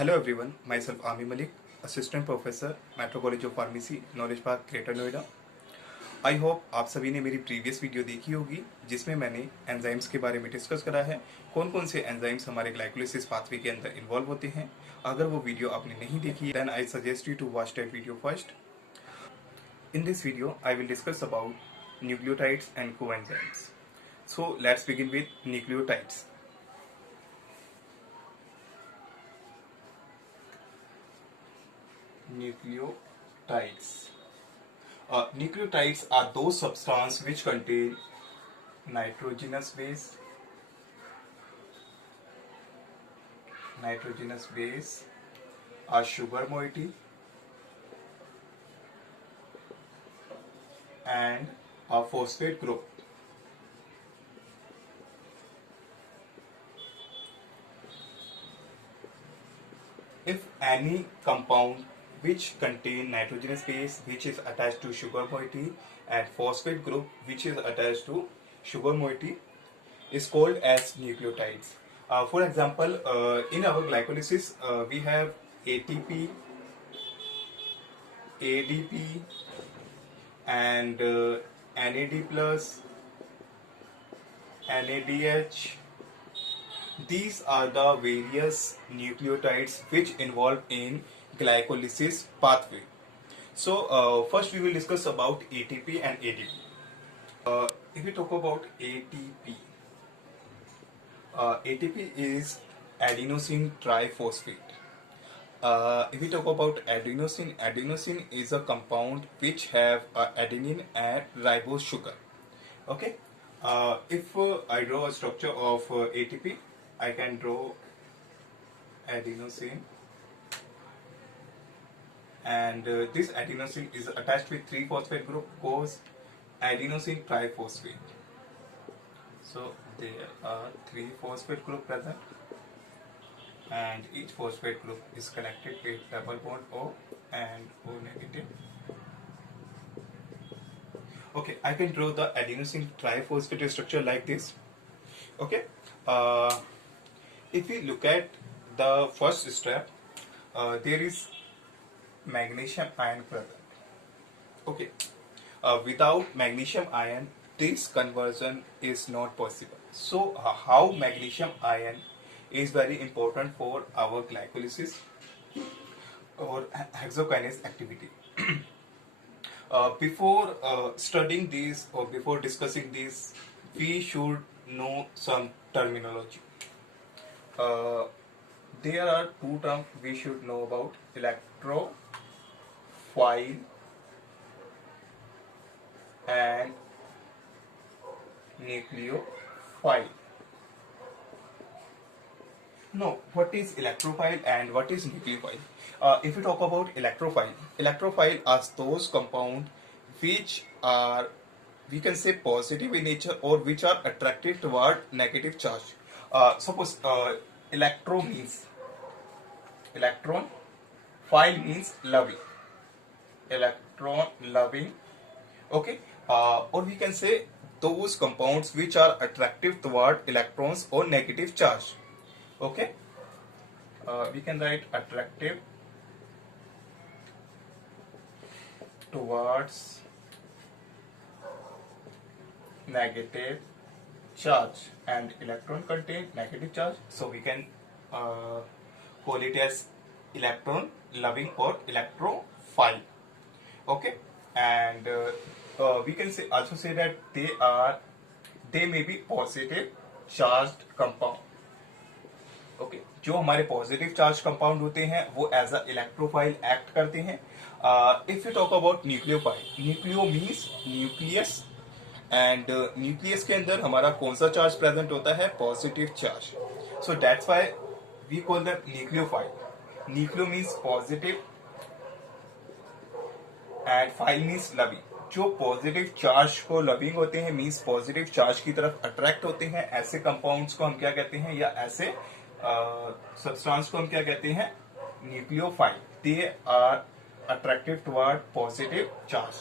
Hello everyone, myself Ami Malik, Assistant Professor, Metro College of Pharmacy, Knowledge Park, Greater Noida. I hope आप सभी ने मेरी previous video देखी होगी जिसमें मैंने एंजाइम्स के बारे में डिस्कस करा है, कौन कौन से एंजाइम्स हमारे ग्लाइकोलिसिस पाथवे के अंदर इन्वॉल्व होते हैं। अगर वो वीडियो आपने नहीं देखी then I suggest you to watch that video first. In this video I will discuss about nucleotides and coenzymes. So let's begin with nucleotides. Nucleotides. Nucleotides are those substances which contain nitrogenous base, a sugar moiety, and a phosphate group. If any compound which contain nitrogenous base which is attached to sugar moiety and phosphate group which is attached to sugar moiety is called as nucleotides. For example, in our glycolysis we have ATP, ADP and NAD plus, NADH. These are the various nucleotides which involve in glycolysis pathway. So first we will discuss about ATP and ADP. If we talk about ATP, ATP is adenosine triphosphate. If we talk about adenosine, adenosine is a compound which have adenine and ribose sugar. Okay. If I draw a structure of ATP, I can draw adenosine, and this adenosine is attached with 3 phosphate group called adenosine triphosphate. So there are 3 phosphate group present, and each phosphate group is connected with double bond O and O negative. Okay, I can draw the adenosine triphosphate structure like this. Okay. If we look at the first step, there is magnesium ion present. Okay. Without magnesium ion, this conversion is not possible. So, how magnesium ion is very important for our glycolysis or hexokinase activity. Before studying this or before discussing this, we should know some terminology. There are 2 terms we should know about: electrophile and nucleophile. No, what is electrophile and what is nucleophile? If we talk about electrophile are those compounds which are, we can say, positive in nature or which are attracted toward negative charge. Suppose electron, phile means loving, electron loving. Okay. Or we can say those compounds which are attractive toward electrons or negative charge. Okay. We can write attractive towards negative charge, and electron contain negative charge, so we can call it as electron loving or electrophile. Okay. And we can also say that they may be positive charged compound. Okay जो हमारे positive charge compound होते हैं वो as a electrophile act करते हैं. If you talk about nucleophile, nucleo means nucleus, and nucleus के अंदर हमारा कौन सा चार्ज प्रेजेंट होता है? Positive charge. So that's why we call that nucleophile. Nucleo means positive and phile means loving. जो पॉजिटिव चार्ज को लविंग होते हैं मीन्स पॉजिटिव चार्ज की तरफ अट्रैक्ट होते हैं, ऐसे कंपाउंड्स को हम क्या कहते हैं, या ऐसे सब्सटेंस को हम क्या कहते हैं? Nucleophile. They are attractive toward positive charge.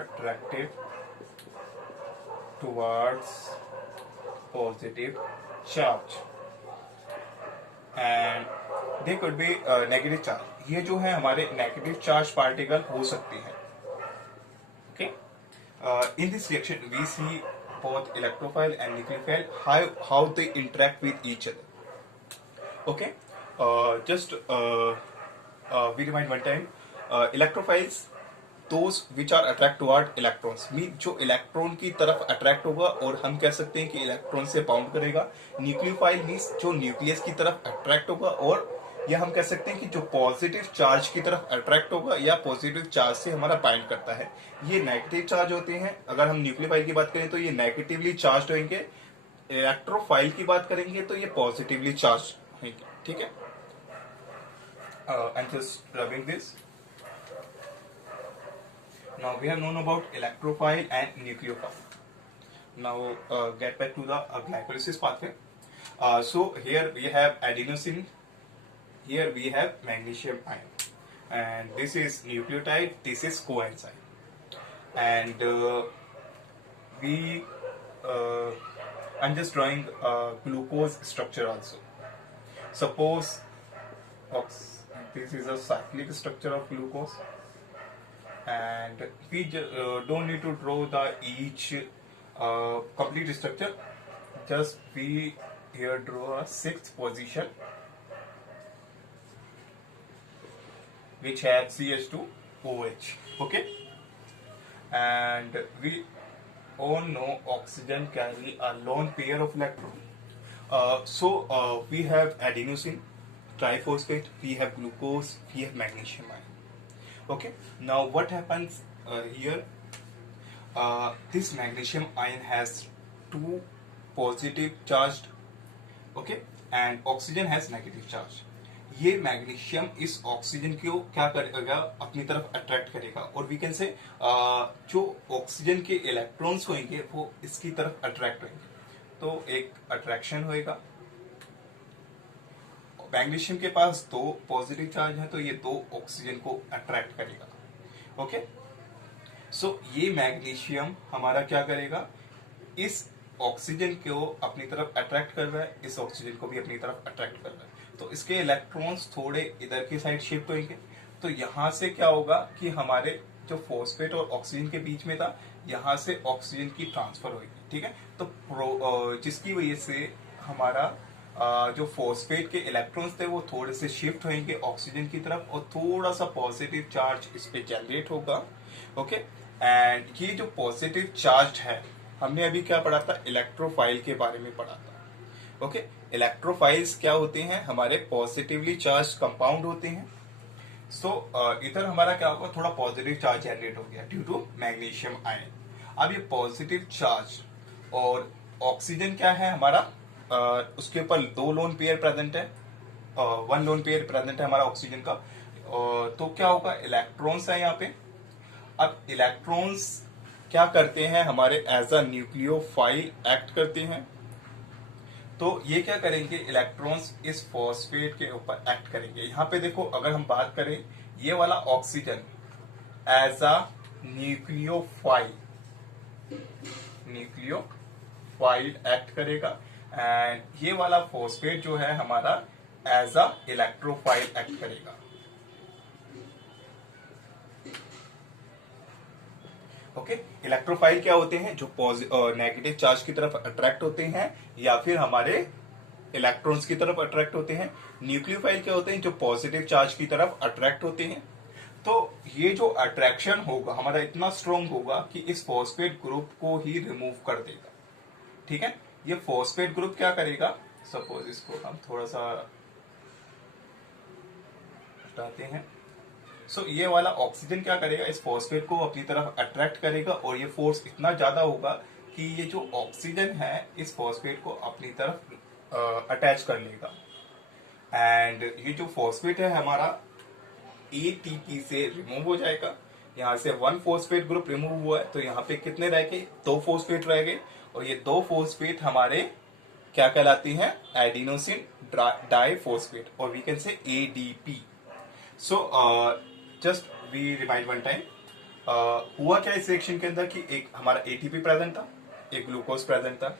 Attractive towards positive charge and they could be negative charge. ये जो है हमारे नेगेटिव चार्ज पार्टिकल हो सकते हैं. Okay. In this reaction we see both electrophile and nucleophile how they interact with each other. Okay. We remind one time. Electrophiles those which are attract toward electrons, mean जो electron की तरफ attract होगा और हम कह सकते हैं कि इलेक्ट्रॉन से बाउंड करेगा. न्यूक्लियोफाइल मीन्स जो न्यूक्लियस की तरफ अट्रैक्ट होगा, और या हम कह सकते हैं कि जो पॉजिटिव चार्ज की तरफ अट्रैक्ट होगा या पॉजिटिव चार्ज से हमारा बाइंड करता है. ये नेगेटिव चार्ज होते हैं. अगर हम न्यूक्लियोफाइल की बात करें तो ये नेगेटिवली चार्ज होंगे. इलेक्ट्रोफाइल की बात करेंगे तो ये पॉजिटिवली चार्ज होंगे. ठीक है. I'm just rubbing this. Now we have known about electrophile and nucleophile. Now get back to the glycolysis pathway. So here we have adenosine, here we have magnesium ion, and this is nucleotide, this is coenzyme, and I'm just drawing glucose structure also. Suppose this is a cyclic structure of glucose, and we don't need to draw the each complete structure. Just we here draw a sixth position which has CH2OH. Okay, and we all know oxygen carry a lone pair of electron. So we have adenosine triphosphate, we have glucose, we have magnesium ion. Okay, now what happens here? This magnesium ion has two positive charged, okay, and oxygen has negative charge. ये magnesium इस oxygen को क्या करेगा, अपनी तरफ attract करेगा, और we can से जो ऑक्सीजन के इलेक्ट्रॉन्स होंगे वो इसकी तरफ अट्रैक्ट होंगे. तो एक अट्रैक्शन होएगा. मैग्नीशियम के पास दो पॉजिटिव चार्ज है तो ये दो ऑक्सीजन को अट्रैक्ट करेगा. ओके, सो ये मैग्नीशियम हमारा क्या करेगा, इस ऑक्सीजन को अपनी तरफ अट्रैक्ट कर रहा है, इस ऑक्सीजन को भी अपनी तरफ अट्रैक्ट कर रहा है. तो इसके इलेक्ट्रॉन्स थोड़े इधर की साइड शिफ्ट होंगे. तो यहां से क्या होगा कि हमारे जो फॉस्फेट और ऑक्सीजन के बीच में था, यहां से ऑक्सीजन की ट्रांसफर होगी. ठीक है. तो जिसकी वजह से हमारा जो फॉस्फेट के इलेक्ट्रॉन्स थे वो थोड़े से शिफ्ट होंगे ऑक्सीजन की तरफ, और थोड़ा सा पॉजिटिव चार्ज इस पे जनरेट होगा. ओके, एंड ये जो पॉजिटिव चार्ज है, हमने अभी क्या पढ़ा था, इलेक्ट्रोफाइल के बारे में पढ़ा था. ओके, इलेक्ट्रोफाइल्स क्या होते हैं, हमारे पॉजिटिवली चार्ज कंपाउंड होते हैं. सो इधर हमारा क्या होगा, थोड़ा पॉजिटिव चार्ज जनरेट हो गया ड्यू टू मैग्नीशियम आयन. अब ये पॉजिटिव चार्ज और ऑक्सीजन क्या है हमारा, उसके ऊपर दो लोन पेयर प्रेजेंट है, वन लोन पेयर प्रेजेंट है हमारा ऑक्सीजन का. तो क्या होगा, इलेक्ट्रॉन्स है यहाँ पे. अब इलेक्ट्रॉन्स क्या करते हैं, हमारे एज अ न्यूक्लियोफाइल एक्ट करते हैं. तो ये क्या करेंगे, इलेक्ट्रॉन्स इस फॉस्फेट के ऊपर एक्ट करेंगे. यहाँ पे देखो, अगर हम बात करें, ये वाला oxygen as a nucleophile act करेगा, एंड ये वाला फॉस्फेट जो है हमारा एज अ इलेक्ट्रोफाइल एक्ट करेगा. ओके, इलेक्ट्रोफाइल क्या होते हैं, जो नेगेटिव चार्ज की तरफ अट्रैक्ट होते हैं या फिर हमारे इलेक्ट्रॉन्स की तरफ अट्रैक्ट होते हैं. न्यूक्लियोफाइल क्या होते हैं, जो पॉजिटिव चार्ज की तरफ अट्रैक्ट होते हैं. तो ये जो अट्रैक्शन होगा हमारा इतना स्ट्रॉन्ग होगा कि इस फॉस्फेट ग्रुप को ही रिमूव कर देगा. ठीक है, ये फॉस्फेट ग्रुप क्या करेगा, सपोज इसको हम थोड़ा सा हटाते हैं. सो ये वाला ऑक्सीजन क्या करेगा, इस फॉस्फेट को अपनी तरफ अट्रैक्ट करेगा, और ये फोर्स इतना ज्यादा होगा कि ये जो ऑक्सीजन है इस फॉस्फेट को अपनी तरफ अटैच कर लेगा. एंड ये जो फॉस्फेट है हमारा एटीपी से रिमूव हो जाएगा. यहाँ से वन फॉस्फेट ग्रुप रिमूव हुआ है, तो यहाँ पे कितने रह गए, दो फॉस्फेट रह गए, और ये दो फॉस्फेट हमारे क्या कहलाती हैं, एडिनोसिन डाइफॉस्फेट, और we can say ADP. So just we remind one time, हुआ क्या इस रिएक्शन के अंदर कि एक हमारा एटीपी प्रेजेंट था, एक ग्लूकोज प्रेजेंट था.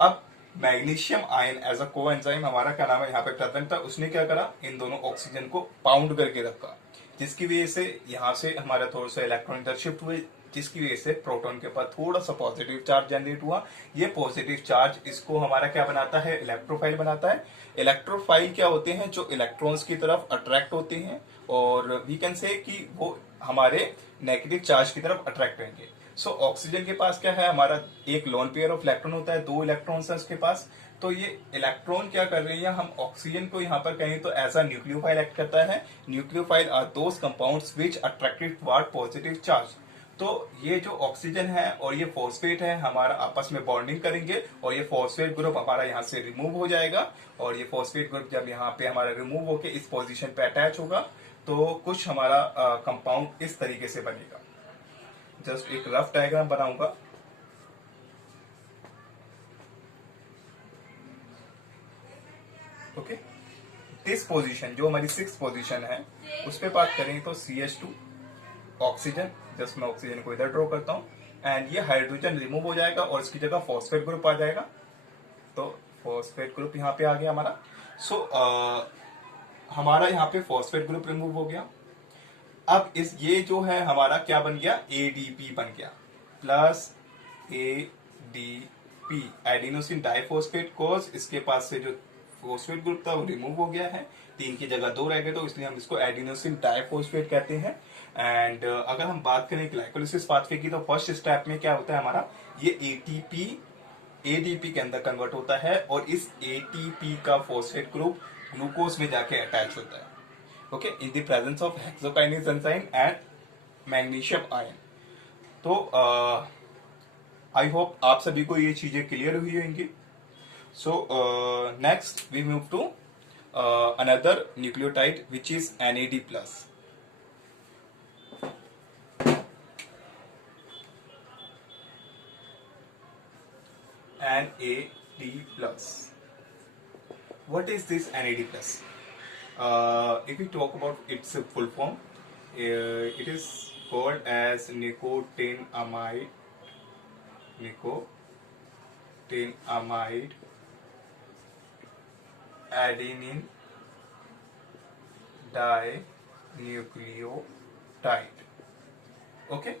अब magnesium ion as a coenzyme हमारा क्या नाम है यहाँ पे प्रेजेंट था, उसने क्या करा, इन दोनों ऑक्सीजन को बाउंड करके रखा, जिसकी वजह से यहाँ से हमारा थोड़ा सा इलेक्ट्रॉन इधर शिफ्ट हुए, जिसकी वजह से प्रोटॉन के पास थोड़ा सा पॉजिटिव चार्ज जनरेट हुआ। ये पॉजिटिव चार्ज इसको हमारा क्या बनाता है, इलेक्ट्रोफाइल बनाता है। इलेक्ट्रोफाइल क्या होते हैं, जो इलेक्ट्रॉन्स की तरफ अट्रैक्ट होते हैं, और वी कैन से कि वो हमारे नेगेटिव चार्ज की तरफ अट्रैक्ट रहेंगे। सो ऑक्सीजन के पास क्या है, हमारा एक लोन पेयर ऑफ इलेक्ट्रॉन होता है, 2 इलेक्ट्रॉन्स है उसके पास। तो ये इलेक्ट्रॉन क्या कर रही है, हम ऑक्सीजन को यहाँ पर कहें तो एज अ न्यूक्लियोफाइल एक्ट करता है। Nucleophile are those compounds which attracted toward positive charge. तो ये जो ऑक्सीजन है और ये फॉस्फेट है हमारा आपस में बॉन्डिंग करेंगे, और ये फॉस्फेट ग्रुप हमारा यहाँ से रिमूव हो जाएगा, और ये फॉस्फेट ग्रुप जब यहाँ पे हमारा रिमूव होके इस पोजीशन पे अटैच होगा, तो कुछ हमारा कंपाउंड इस तरीके से बनेगा। जस्ट एक रफ डायग्राम बनाऊंगा। ओके, दिस पोजीशन जो हमारी 6th पोजीशन है उस पे बात करें तो CH2 ऑक्सीजन, जस्ट मैं ऑक्सीजन को इधर ड्रॉ करता हूं, एंड ये हाइड्रोजन रिमूव हो जाएगा और इसकी जगह फॉस्फेट ग्रुप आ जाएगा। तो फॉस्फेट ग्रुप यहाँ पे आ गया हमारा। सो हमारा यहाँ पे फॉस्फेट ग्रुप रिमूव हो गया। अब इस ये जो है हमारा क्या बन गया, ADP बन गया, प्लस ADP एडिनोसिन डाइफॉस्फेट, कोज इसके पास से जो फॉस्फेट ग्रुप था वो रिमूव हो गया है, 3 की जगह 2 रह गए, तो इसलिए हम इसको एडिनोसिन डाइफॉस्फेट कहते हैं। एंड अगर हम बात करें ग्लाइकोलिसिस पाथवे की, तो फर्स्ट स्टेप में क्या होता है हमारा, ये ATP ADP के अंदर कन्वर्ट होता है, और इस ATP का फॉस्फेट ग्रुप ग्लूकोज में जाके अटैच होता है। Okay, in the presence of hexokinase enzyme and magnesium ion. तो आई होप आप सभी को ये चीजें क्लियर हुई होंगी। So next we move to another nucleotide which is NAD plus. NAD plus. What is this NAD plus? If we talk about its full form, it is called as nicotinamide adenine dinucleotide. Okay,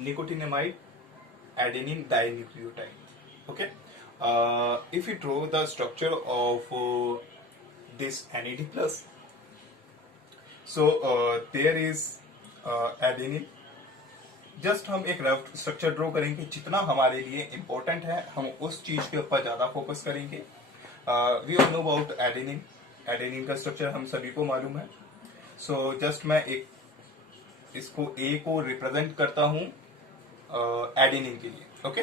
nicotinamide adenine dinucleotide. Okay, if you draw the structure of this NAD plus, so there is adenine. Just हम एक rough structure draw करेंगे, जितना हमारे लिए important है हम उस चीज के ऊपर ज्यादा फोकस करेंगे। We all know about adenine, adenine का स्ट्रक्चर हम सभी को मालूम है। सो जस्ट मैं एक इसको A को रिप्रेजेंट करता हूं एडेनिन के लिए। ओके,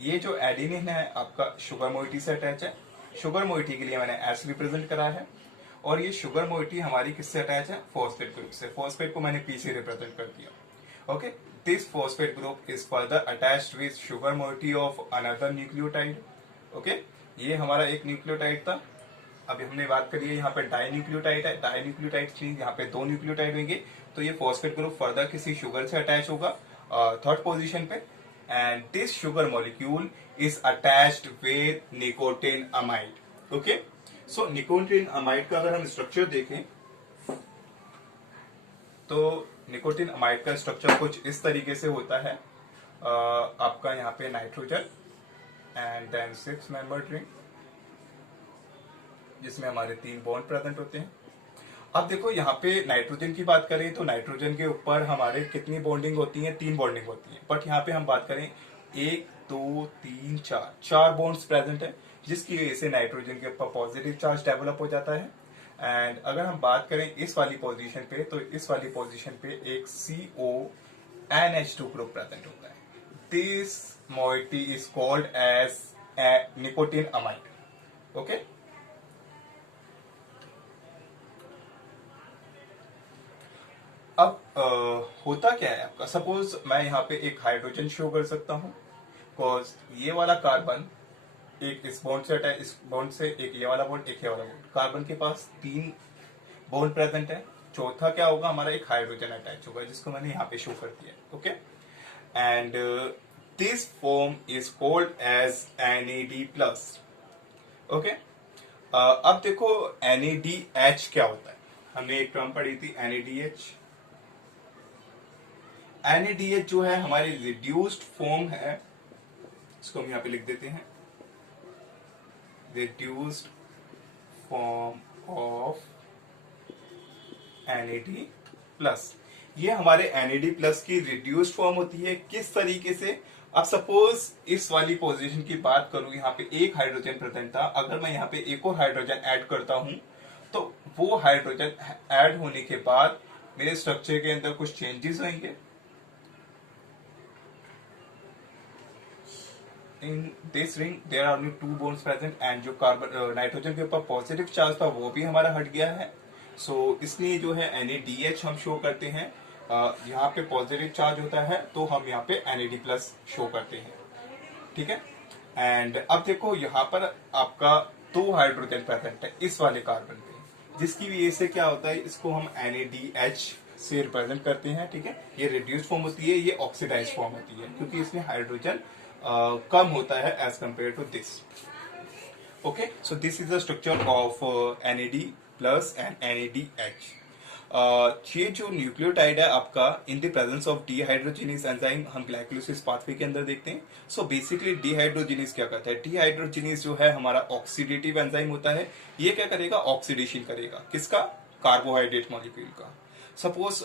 ये जो एडेनिन है आपका शुगर मोइटी से अटैच है। शुगर मोइटी के लिए मैंने S रिप्रेजेंट करा है, और ये शुगर मोइटी हमारी किससे अटैच है, फॉस्फेट ग्रुप से। फॉस्फेट को मैंने P से रिप्रेजेंट कर दिया। Okay, this phosphate group is further attached with sugar moiety of another nucleotide. Okay, ये हमारा एक न्यूक्लियोटाइड था। अभी हमने बात करी है यहाँ पे डाई न्यूक्लियोटाइड है, डाई न्यूक्लियोटाइड चीज यहाँ पे 2 न्यूक्लियोटाइड होंगे, तो ये फॉस्फेट ग्रुप फर्दर किसी शुगर से अटैच होगा 3rd पोजीशन पे, and this sugar molecule is attached with nicotine amide. Okay, so nicotine amide का अगर हम स्ट्रक्चर देखें तो निकोटिन अमाइड का स्ट्रक्चर कुछ इस तरीके से होता है। आपका यहाँ पे nitrogen and then 6 member ring, जिसमें हमारे 3 बॉन्ड प्रेजेंट होते हैं। अब देखो यहाँ पे नाइट्रोजन की बात करें तो नाइट्रोजन के ऊपर हमारे कितनी बॉन्डिंग होती है, 3 बॉन्डिंग होती है। बट यहाँ पे हम बात करें 1 2 3 4 बॉन्ड्स प्रेजेंट है, जिसकी वजह से नाइट्रोजन के ऊपर पॉजिटिव चार्ज डेवलप हो जाता है। एंड अगर हम बात करें इस वाली पोजीशन पे, तो इस वाली पोजीशन पे एक CONH2 ग्रुप प्रेजेंट होता है। This moiety is called as nicotinamide. Okay, अब होता क्या है आपका, सपोज मैं यहाँ पे एक हाइड्रोजन शो कर सकता हूँ, बिकॉज ये वाला कार्बन एक इस बॉन्ड से अटैच, इस बॉन्ड से एक ये वाला बॉन्ड, एक ये वाला बॉन्ड, कार्बन के पास 3 बॉन्ड प्रेजेंट है। चौथा क्या होगा, हमारा एक हाइड्रोजन अटैच होगा, जिसको मैंने यहाँ पे शो कर दिया। Okay, and this form is called as NAD plus. Okay अब देखो NADH क्या होता है. हमने एक टर्म पढ़ी थी NADH. NADH जो है हमारी रिड्यूस्ड फॉर्म है, इसको हम यहाँ पे लिख देते हैं, reduced form of NAD plus. ये हमारे NAD प्लस की रिड्यूस्ड फॉर्म होती है. किस तरीके से? अब सपोज इस वाली पोजीशन की बात करूं, यहाँ पे एक हाइड्रोजन प्रेजेंट था. अगर मैं यहाँ पे एक और हाइड्रोजन ऐड करता हूं तो वो हाइड्रोजन ऐड होने के बाद मेरे स्ट्रक्चर के अंदर कुछ चेंजेस होंगे. In this ring there are only 2 bonds present and जो कार्बन नाइट्रोजन के ऊपर पॉजिटिव चार्ज था वो भी हमारा हट गया है. सो इसलिए जो है NADH हम शो करते हैं. यहाँ पे पॉजिटिव चार्ज होता है तो हम यहाँ पे NAD प्लस शो करते हैं. ठीक है. एंड अब देखो यहाँ पर आपका 2 हाइड्रोजन प्रेजेंट है इस वाले कार्बन पे, जिसकी वजह से क्या होता है, इसको हम NADH से रिप्रेजेंट करते हैं. ठीक है. ये रिड्यूस्ड फॉर्म होती है, ये ऑक्सीडाइज फॉर्म होती है क्योंकि इसमें हाइड्रोजन कम होता है as compare to this. Okay. So this is the structure of NAD plus and NADH. ये जो न्यूक्लियोटाइड है आपका in the presence of dehydrogenase enzyme हम ग्लाइकोलिसिस पाथवे के अंदर देखते हैं. सो बेसिकली डिहाइड्रोजिनेस क्या करता है? डिहाइड्रोजिनेस जो है हमारा ऑक्सीडेटिव एंजाइम होता है. ये क्या करेगा? ऑक्सीडेशन करेगा. किसका? कार्बोहाइड्रेट मॉलिक्यूल का. सपोज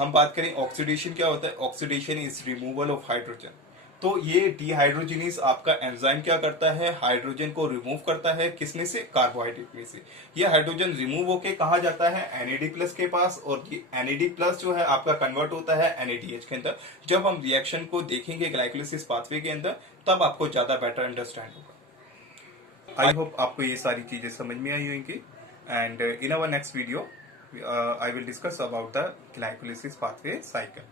हम बात करें ऑक्सीडेशन क्या होता है? Oxidation is removal of hydrogen. तो ये डिहाइड्रोजिनेस आपका एंजाइम क्या करता है? हाइड्रोजन को रिमूव करता है. किसमें से? कार्बोहाइड्रेट में से. ये हाइड्रोजन रिमूव होके कहा जाता है? NAD प्लस के पास. और ये NAD प्लस जो है आपका कन्वर्ट होता है NADH के अंदर. जब हम रिएक्शन को देखेंगे ग्लाइकोलिसिस पाथवे के अंदर तब आपको ज्यादा बेटर अंडरस्टैंड होगा. आई होप आपको ये सारी चीजें समझ में आई होंगी. And in our next video I will discuss about the glycolysis pathway cycle.